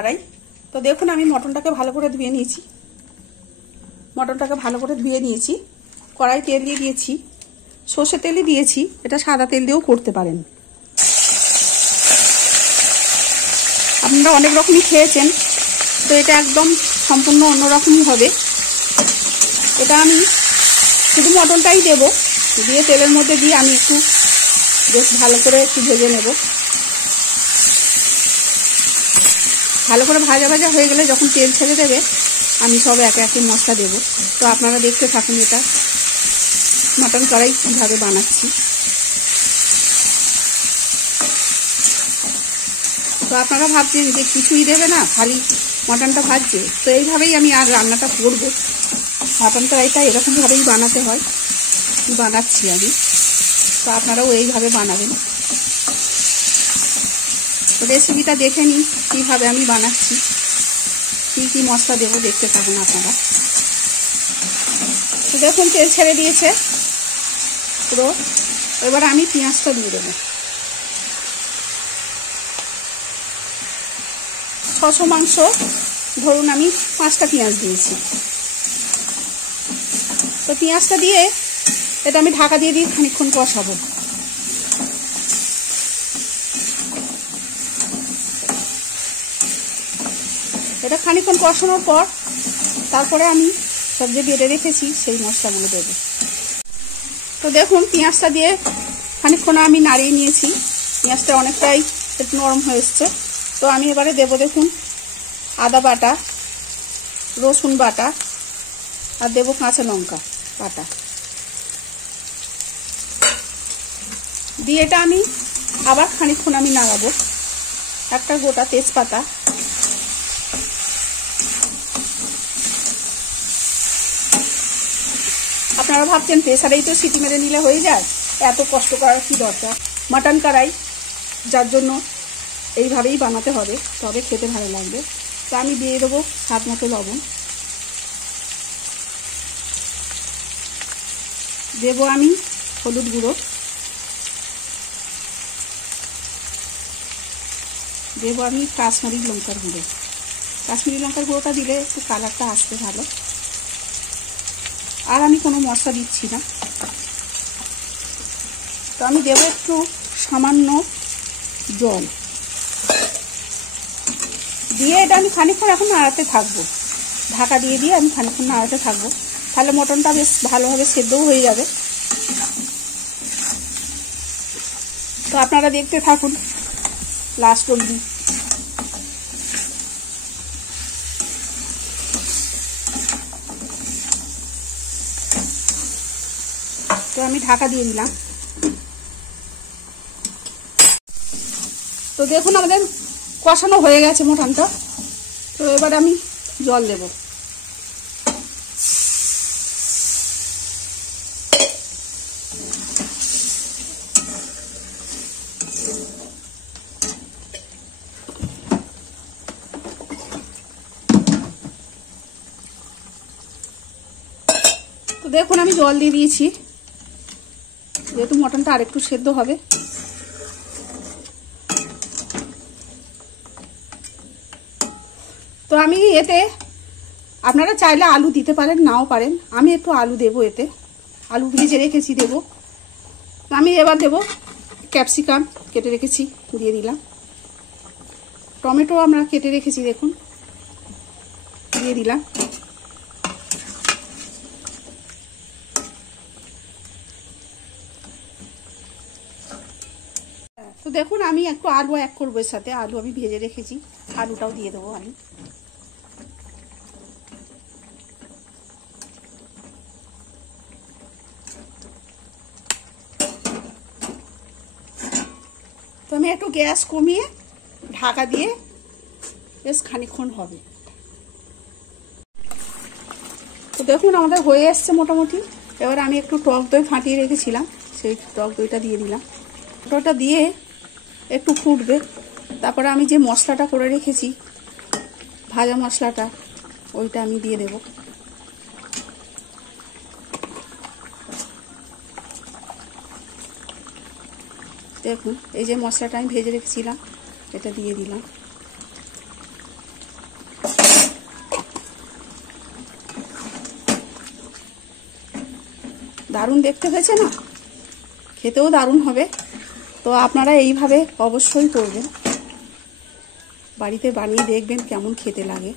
কড়াই। তো দেখুন আমি মটনটাকে ভালো করে ধুয়ে নিয়েছি। কড়াই তেল দিয়ে দিয়েছি, সর্ষের তেলই দিয়েছি, এটা সাদা তেল দিয়েও করতে পারেন। আপনারা অনেক রকমই খেয়েছেন, তো এটা একদম সম্পূর্ণ অন্যরকমই হবে। এটা আমি শুধু মটনটাই দেব, দিয়ে তেলের মধ্যে দিয়ে আমি একটু বেশ ভালো করে একটু ভেজে নেব। ভালো করে ভাজা ভাজা হয়ে গেলে যখন তেল ছেড়ে দেবে আমি সব একে একে মশলা দেব। তো আপনারা দেখতে থাকুন এটা মটন কড়াই কীভাবে বানাচ্ছি। তো আপনারা ভাবছেন যে কিছুই দেবে না, খালি মটনটা ভাজছে, তো এইভাবেই আমি আর রান্নাটা করব। মটন কড়াইটা এরকমভাবেই বানাতে হয়, বানাচ্ছি আমি। তো আপনারাও এইভাবে বানাবেন। তো রেসিপিটা দেখে নিন কীভাবে আমি বানাচ্ছি, কী কী মশলা দেবো দেখতে থাকুন আপনারা। তো দেখুন তেল ছেড়ে দিয়েছে পুরো। এবার আমি পেঁয়াজটা দিয়ে দেবো। 600 মাংস, ধরুন আমি 5টা পেঁয়াজ দিয়েছি। তো পেঁয়াজটা দিয়ে এটা আমি ঢাকা দিয়ে খানিকক্ষণ কষাবো। এটা খানিকক্ষণ কষানোর পর তারপরে আমি সব যে বেটে রেখেছি সেই মশলাগুলো দেবো। তো দেখুন পেঁয়াজটা দিয়ে খানিকক্ষণ আমি নাড়িয়ে নিয়েছি, পেঁয়াজটা অনেকটাই একটু নরম হয়ে এসছে। তো আমি এবারে দেবো দেখুন আদা বাটা, রসুন বাটা, আর দেবো কাঁচা লঙ্কা বাটা দিয়ে এটা আমি আবার খানিকক্ষণ আমি নাড়াবো। একটা গোটা তেজপাতা, আপনারা ভাবছেন প্রেসারেই তো সিটি মেরে নিলে হয়ে যায়, এত কষ্ট করার কি দরকার। মাটন কড়াই যার জন্য এইভাবেই বানাতে হবে, তবে খেতে ভালো লাগবে। তো আমি দিয়ে দেবো স্বাদ মতো লবণ, দেবো আমি হলুদ গুঁড়ো, দেবো আমি কাশ্মীরি লঙ্কার গুঁড়ো। কাশ্মীরি লঙ্কার গুঁড়োটা দিলে একটু কালারটা আসবে ভালো। আর আমি কোনো মশলা দিচ্ছি না। তো আমি দেবো একটু সামান্য জল দিয়ে এটা আমি খানিকক্ষণ এখন নাড়াতে থাকবো। ঢাকা দিয়ে আমি খানিকক্ষণ নাড়াতে থাকবো, তাহলে মটনটা বেশ ভালোভাবে সেদ্ধও হয়ে যাবে। তো আপনারা দেখতে থাকুন লাস্ট অবধি। তো আমি ঢাকা দিয়ে দিলাম। তো দেখুন আমাদের কষানো হয়ে গেছে মটনটা। তো এবার আমি জল দেব। তো দেখুন আমি জল দিয়ে দিয়েছি, যেহেতু মটনটা আরেকটু সেদ্ধ হবে। তো আমি এতে আপনারা চাইলে আলু দিতে পারেন, নাও পারেন। আমি একটু আলু দেবো, এতে আলু ভেজে রেখেছি দেবো। আমি এবার দেবো ক্যাপসিকাম কেটে রেখেছি, দিয়ে দিলাম। টমেটো আমরা কেটে রেখেছি দেখুন, দিয়ে দিলাম। তো দেখুন আমি একটু আলু এক করবো এর সাথে, আলু আমি ভেজে রেখেছি, আলুটাও দিয়ে দেবো আমি। তো আমি একটু গ্যাস কমিয়ে ঢাকা দিয়ে বেশ খানিকক্ষণ হবে। তো দেখুন আমাদের হয়ে এসছে মোটামুটি। এবার আমি একটু টক দই ফাটিয়ে রেখেছিলাম, সেই টক দইটা দিয়ে দিলাম। ওটা দিয়ে একটু ফুটবে, তারপরে আমি যে মশলাটা করে রেখেছি ভাজা মশলাটা, ওইটা আমি দিয়ে দেব। দেখুন এই যে মশলাটা আমি ভেজে রেখেছিলাম এটা দিয়ে দিলাম। দারুণ দেখতে হয়েছে না? খেতেও দারুণ হবে। তো আপনারা এইভাবে অবশ্যই করবেন, বাড়িতে বানিয়ে দেখবেন কেমন খেতে লাগে।